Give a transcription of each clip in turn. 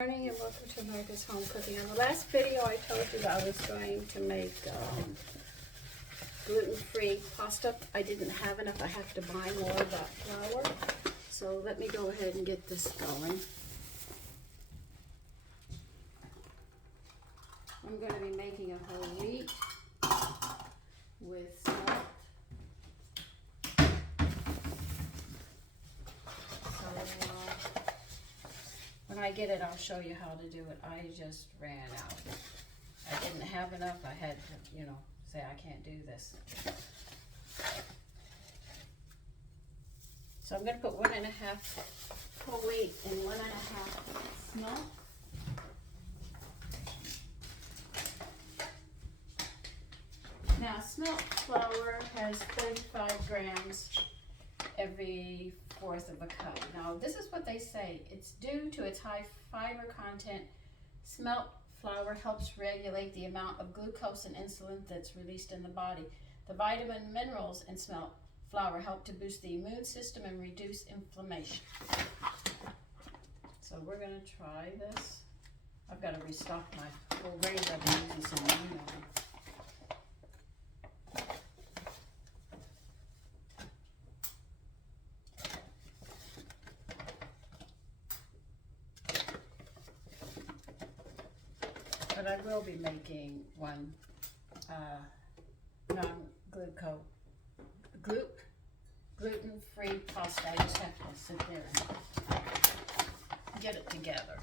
Good morning and welcome to America's Home Cooking. In the last video I told you that I was going to make gluten-free pasta. I didn't have enough. I have to buy more of that flour. So let me go ahead and get this going. I'm going to be making a whole wheat with salt. When I get it, I'll show you how to do it. I just ran out. I didn't have enough. I had to, say I can't do this. So I'm going to put 1.5 whole wheat and 1.5 smelt. Now, smelt flour has 35 grams every 1/4 of a cup. Now, this is what they say. It's due to its high fiber content. Smelt flour helps regulate the amount of glucose and insulin that's released in the body. The vitamin and minerals in smelt flour help to boost the immune system and reduce inflammation. So we're going to try this. I've got to restock my whole range. I've been using some new one. But I will be making one gluten-free pasta. I just have to sit there and get it together.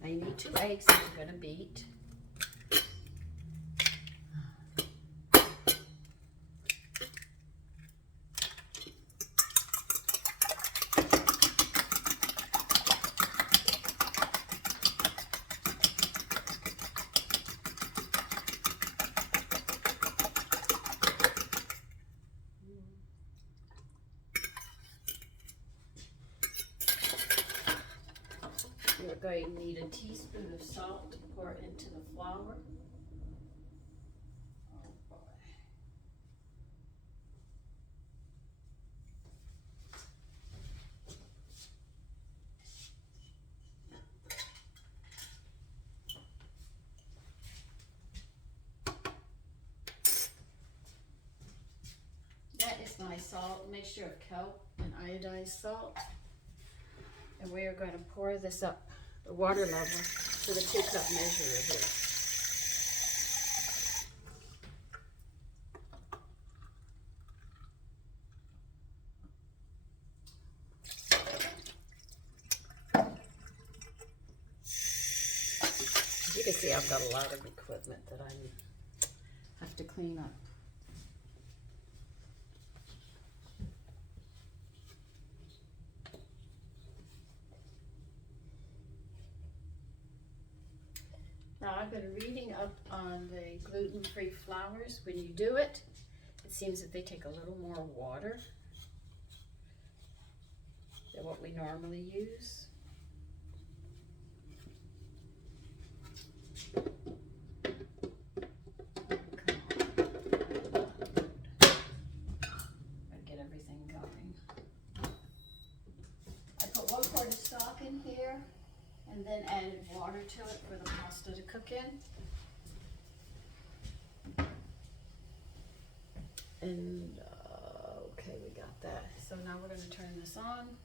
Now you need 2 eggs that you're going to beat. You're going to need a teaspoon of salt to pour into the flour. Oh boy. That is my salt, mixture of kelp and iodized salt. And we are going to pour this up the water level to the 2-cup measure here. As you can see, I've got a lot of equipment that I have to clean up. Now, I've been reading up on the gluten-free flours. When you do it, it seems that they take a little more water than what we normally use. Gotta get everything going. I put 1 quart of stock in here, and then added water to it for the pasta to cook in. And okay, we got that. So now we're going to turn this on.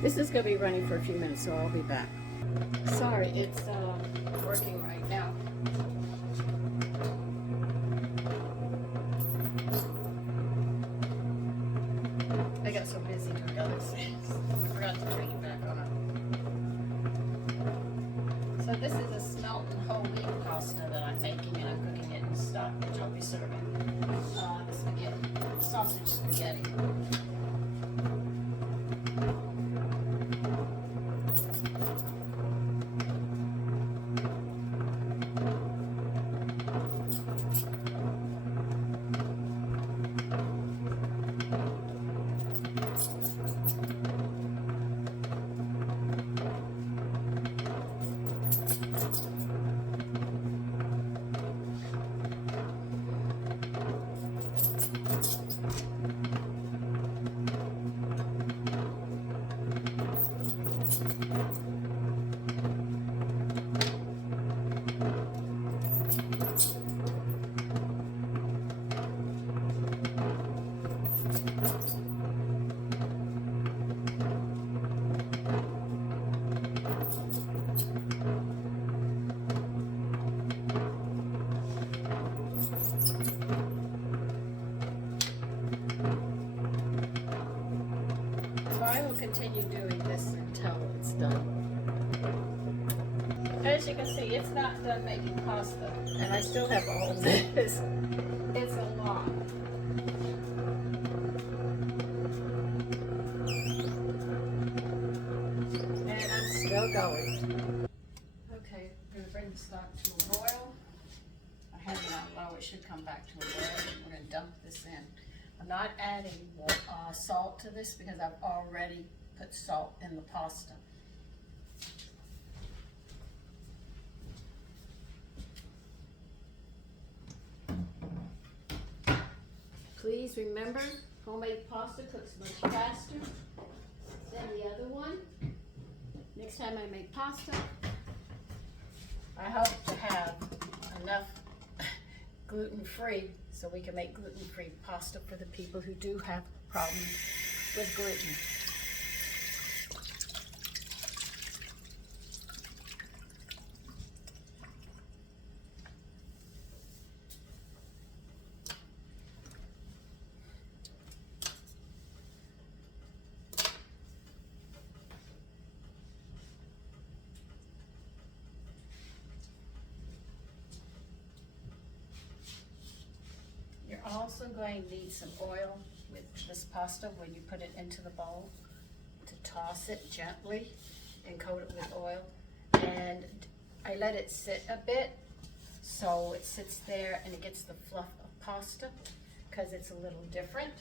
This is going to be running for a few minutes, so I'll be back. Sorry, it's working right now. I got so busy doing other things. I forgot to turn it back on. So this is a smelt and whole wheat pasta that I'm making, and I'm cooking it in stock, which I'll be serving the spaghetti, sausage spaghetti. I will continue doing this until it's done. As you can see, it's not done making pasta, and I still have all of this. It's a lot. And I'm still going. Okay, I'm going to bring the stock to a boil. I have it on low, it should come back to a boil. We're going to dump this in. I'm not adding salt to this because I've already put salt in the pasta. Please remember, homemade pasta cooks much faster than the other one. Next time I make pasta, I hope to have enough gluten-free so we can make gluten-free pasta for the people who do have problems with gluten. You're also going to need some oil with this pasta when you put it into the bowl to toss it gently and coat it with oil. And I let it sit a bit so it sits there and it gets the fluff of pasta because it's a little different.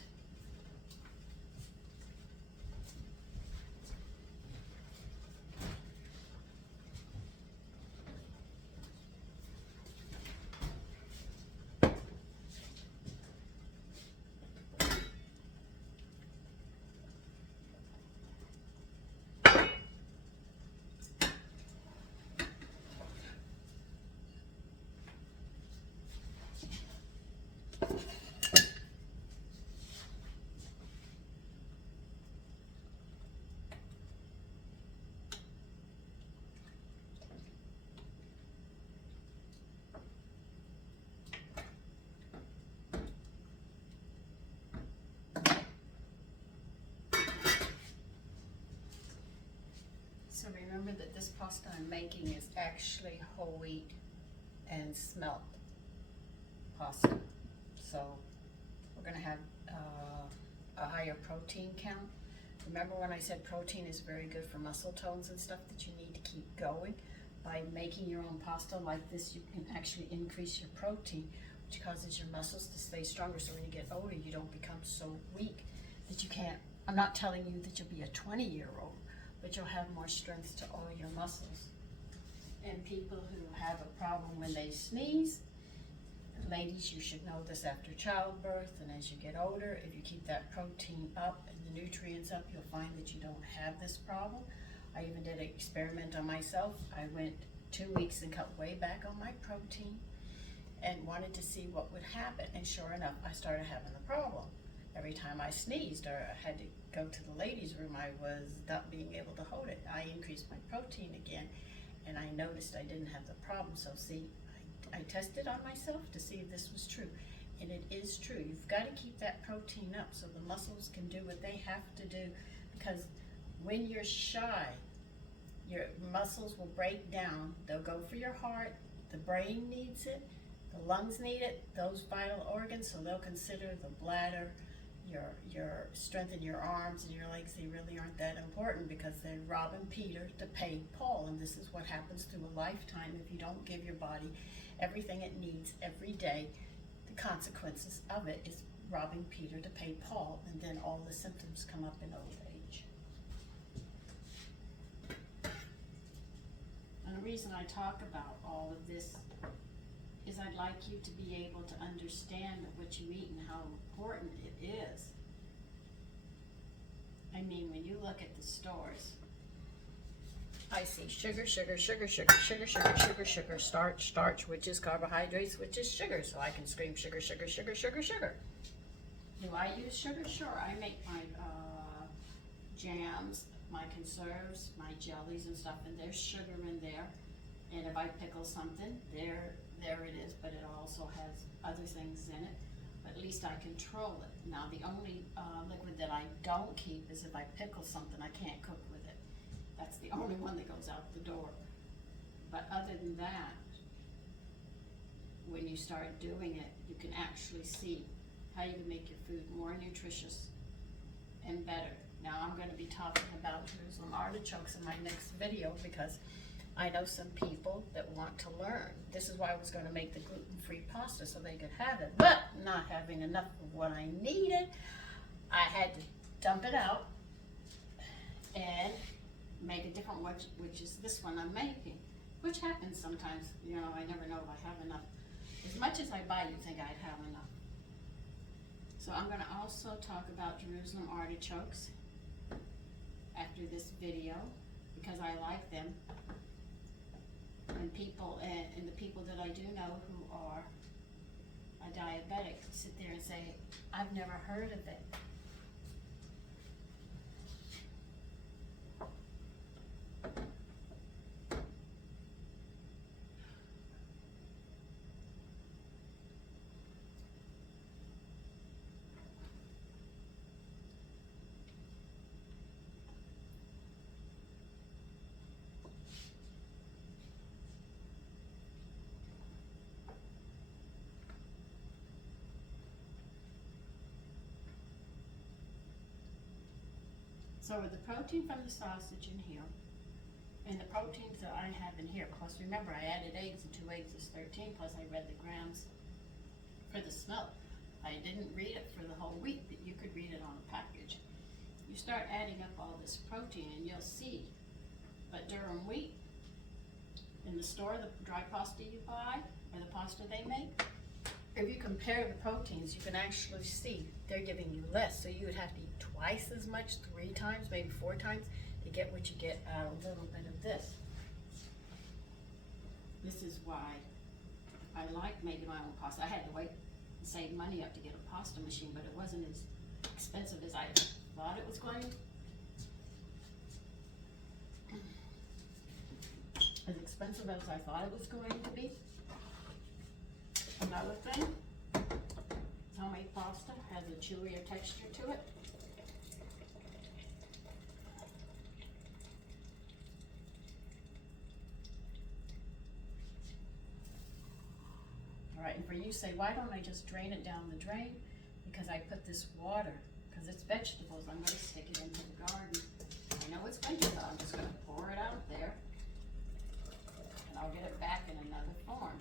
So remember that this pasta I'm making is actually whole wheat and smelt pasta. So we're going to have a higher protein count. Remember when I said protein is very good for muscle tones and stuff, that you need to keep going? By making your own pasta like this, you can actually increase your protein, which causes your muscles to stay stronger. So when you get older, you don't become so weak that you can't. I'm not telling you that you'll be a 20-year-old, but you'll have more strength to all your muscles. And people who have a problem when they sneeze, ladies, you should know this after childbirth, and as you get older, if you keep that protein up and the nutrients up, you'll find that you don't have this problem. I even did an experiment on myself. I went 2 weeks and cut way back on my protein and wanted to see what would happen, and sure enough, I started having the problem. Every time I sneezed or I had to go to the ladies' room, I was not being able to hold it. I increased my protein again, and I noticed I didn't have the problem. So see, I tested on myself to see if this was true, and it is true. You've got to keep that protein up so the muscles can do what they have to do, because when you're shy, your muscles will break down. They'll go for your heart, the brain needs it, the lungs need it, those vital organs, so they'll consider the bladder, your strength in your arms and your legs. They really aren't that important because they're robbing Peter to pay Paul, and this is what happens through a lifetime if you don't give your body everything it needs every day. The consequences of it is robbing Peter to pay Paul, and then all the symptoms come up in old age. And the reason I talk about all of this is I'd like you to be able to understand what you eat and how important it is. I mean, when you look at the stores, I see sugar, sugar, sugar, sugar, sugar, sugar, sugar, sugar, starch, starch, which is carbohydrates, which is sugar. So I can scream sugar, sugar, sugar, sugar, sugar. Do I use sugar? Sure. I make my jams, my conserves, my jellies and stuff, and there's sugar in there. And if I pickle something, there it is, but it also has other things in it. But at least I control it. Now the only liquid that I don't keep is if I pickle something, I can't cook with it. That's the only one that goes out the door. But other than that, when you start doing it, you can actually see how you can make your food more nutritious and better. Now I'm going to be talking about Jerusalem artichokes in my next video because I know some people that want to learn. This is why I was going to make the gluten-free pasta so they could have it, but not having enough of what I needed, I had to dump it out and make a different one, which is this one I'm making, which happens sometimes. You know, I never know if I have enough. As much as I buy, you think I'd have enough. So I'm going to also talk about Jerusalem artichokes after this video because I like them. And people, and the people that I do know who are diabetic sit there and say, I've never heard of it. So with the protein from the sausage in here, and the proteins that I have in here, plus remember I added eggs, and 2 eggs is 13, plus I read the grams for the smelt. I didn't read it for the whole wheat, but you could read it on a package. You start adding up all this protein and you'll see, but durum wheat, in the store, the dry pasta you buy, or the pasta they make, if you compare the proteins, you can actually see they're giving you less. So you would have to eat twice as much, 3 times, maybe 4 times, to get what you get out of a little bit of this. This is why I like making my own pasta. I had to wait and save money up to get a pasta machine, but it wasn't as expensive as I thought it was going. As expensive as I thought it was going to be. Another thing, homemade pasta has a chewier texture to it. All right, and for you say, why don't I just drain it down the drain? Because I put this water, because it's vegetables, I'm going to stick it into the garden. I know it's vegetable, I'm just going to pour it out there, and I'll get it back in another form.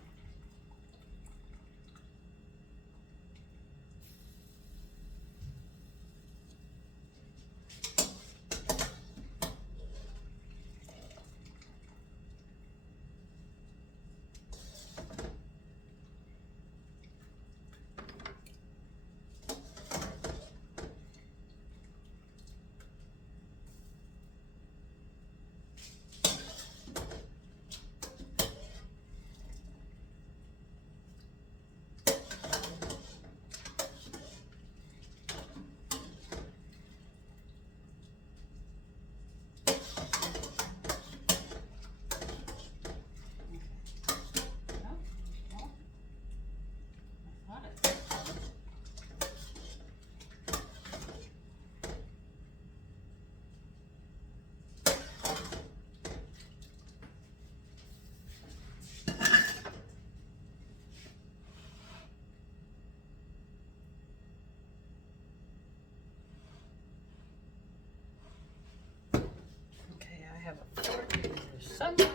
somewhere.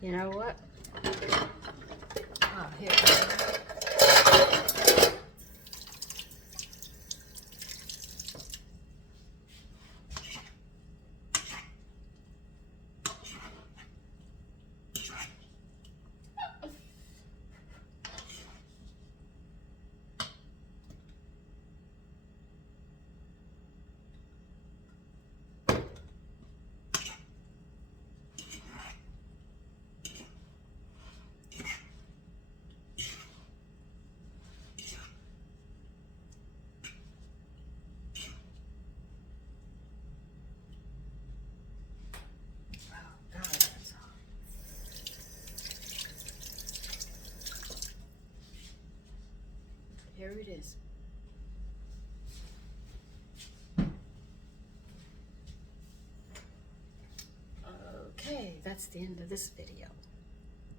You know what? Oh, here. Here it is. Okay, that's the end of this video.